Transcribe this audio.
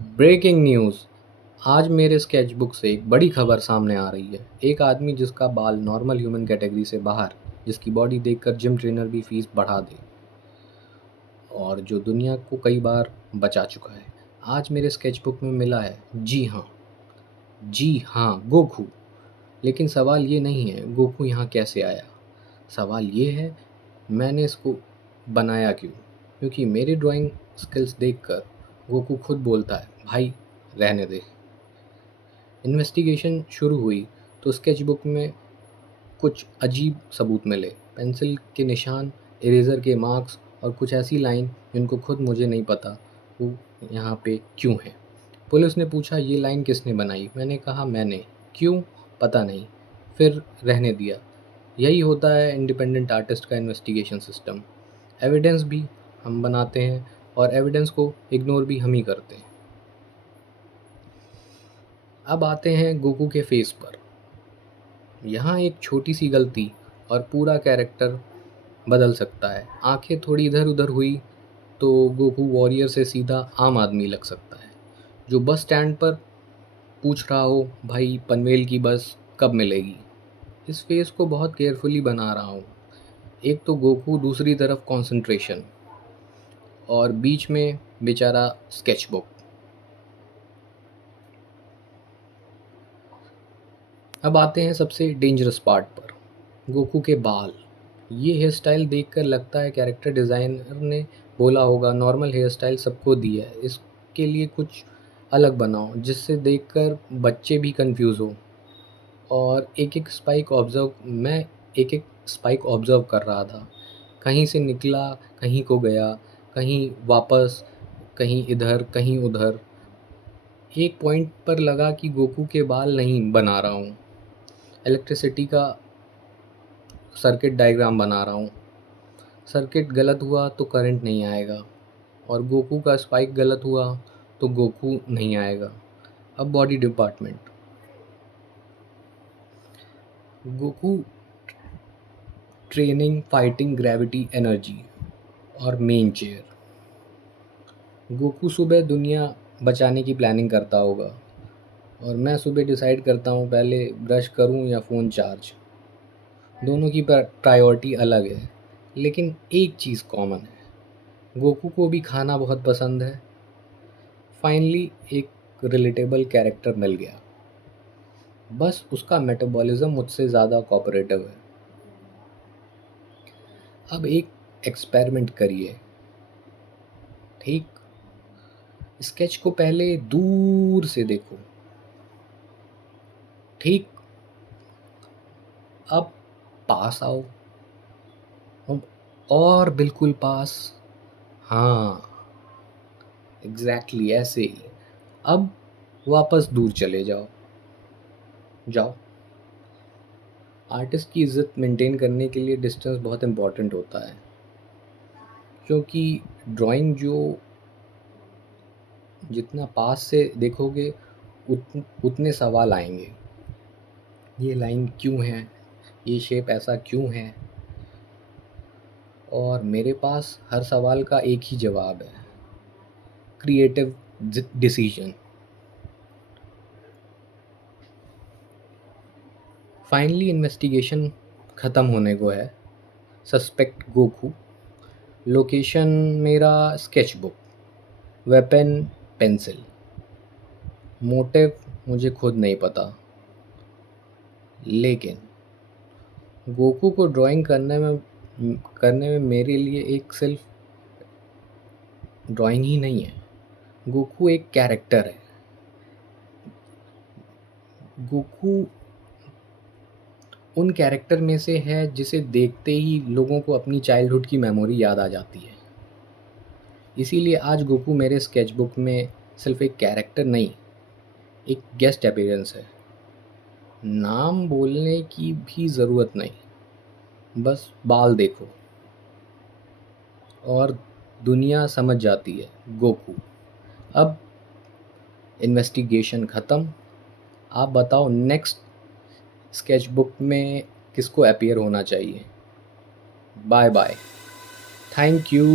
Breaking news. आज मेरे sketchbook से एक बड़ी खबर सामने आ रही है। एक आदमी जिसका बाल नॉर्मल ह्यूमन कैटेगरी से बाहर, जिसकी बॉडी देखकर जिम ट्रेनर भी फीस बढ़ा दे और जो दुनिया को कई बार बचा चुका है, आज मेरे स्केचबुक में मिला है। जी हाँ, गोकू। लेकिन सवाल ये नहीं है गोकू यहाँ कैसे आया। सवाल ये है मैंने इसको बनाया क्यों। क्योंकि मेरी ड्राइंग स्किल्स देखकर गोकू खुद बोलता है, भाई रहने दे। इन्वेस्टिगेशन शुरू हुई तो स्केचबुक में कुछ अजीब सबूत मिले। पेंसिल के निशान, इरेज़र के मार्क्स और कुछ ऐसी लाइन जिनको खुद मुझे नहीं पता वो यहाँ पे क्यों है। पुलिस ने पूछा ये लाइन किसने बनाई। मैंने कहा मैंने। क्यों? पता नहीं। फिर रहने दिया। यही होता है इंडिपेंडेंट आर्टिस्ट का इन्वेस्टिगेशन सिस्टम। एविडेंस भी हम बनाते हैं और एविडेंस को इग्नोर भी हम ही करते हैं। अब आते हैं गोकू के फेस पर। यहाँ एक छोटी सी गलती और पूरा कैरेक्टर बदल सकता है। आंखें थोड़ी इधर उधर हुई तो गोकू वॉरियर से सीधा आम आदमी लग सकता है, जो बस स्टैंड पर पूछ रहा हो, भाई पनवेल की बस कब मिलेगी। इस फेस को बहुत केयरफुली बना रहा हूँ। एक तो गोकू, दूसरी तरफ कंसंट्रेशन और बीच में बेचारा स्केचबुक। अब आते हैं सबसे डेंजरस पार्ट पर, गोकू के बाल। ये हेयर स्टाइल देखकर लगता है कैरेक्टर डिज़ाइनर ने बोला होगा नॉर्मल हेयर स्टाइल सबको दी है, इसके लिए कुछ अलग बनाओ जिससे देखकर बच्चे भी कंफ्यूज हो। और एक एक स्पाइक ऑब्ज़र्व कर रहा था। कहीं से निकला, कहीं को गया, कहीं वापस, कहीं इधर, कहीं उधर। एक पॉइंट पर लगा कि गोकू के बाल नहीं बना रहा हूँ, इलेक्ट्रिसिटी का सर्किट डायग्राम बना रहा हूँ। सर्किट गलत हुआ तो करंट नहीं आएगा और गोकू का स्पाइक गलत हुआ तो गोकू नहीं आएगा। अब body department. Goku training, fighting, gravity, energy और मेन चेयर। गोकू सुबह दुनिया बचाने की प्लानिंग करता होगा और मैं सुबह डिसाइड करता हूँ पहले ब्रश करूँ या फ़ोन चार्ज। दोनों की प्रायोरिटी अलग है, लेकिन एक चीज़ कॉमन है, गोकू को भी खाना बहुत पसंद है। फाइनली एक रिलेटेबल कैरेक्टर मिल गया, बस उसका मेटाबॉलिज्म मुझसे ज़्यादा कोऑपरेटिव है। अब एक एक्सपेरिमेंट करिए, ठीक? स्केच को पहले दूर से देखो, ठीक? अब पास आओ, अब और बिल्कुल पास। हाँ, एग्जैक्टली ऐसे ही। अब वापस दूर चले जाओ। जाओ। आर्टिस्ट की इज्जत मेंटेन करने के लिए डिस्टेंस बहुत इम्पोर्टेंट होता है, क्योंकि ड्राइंग जो जितना पास से देखोगे उतने सवाल आएंगे। ये लाइन क्यों है, ये शेप ऐसा क्यों है। और मेरे पास हर सवाल का एक ही जवाब है, क्रिएटिव डिसीजन। फाइनली इन्वेस्टिगेशन ख़त्म होने को है। सस्पेक्ट गोकू, लोकेशन मेरा स्केचबुक, वेपन पेंसिल, मोटिव मुझे खुद नहीं पता। लेकिन गोकू को ड्राइंग करने में मेरे लिए एक सिर्फ ड्राइंग ही नहीं है, गोकू एक कैरेक्टर है। गोकू उन कैरेक्टर में से है जिसे देखते ही लोगों को अपनी चाइल्डहुड की मेमोरी याद आ जाती है। इसीलिए आज गोकू मेरे स्केचबुक में सिर्फ एक कैरेक्टर नहीं, एक गेस्ट अपीयरेंस है। नाम बोलने की भी ज़रूरत नहीं, बस बाल देखो और दुनिया समझ जाती है गोकू। अब इन्वेस्टिगेशन ख़त्म। आप बताओ नेक्स्ट स्केचबुक में किसको अपीयर होना चाहिए। Bye bye. Thank you.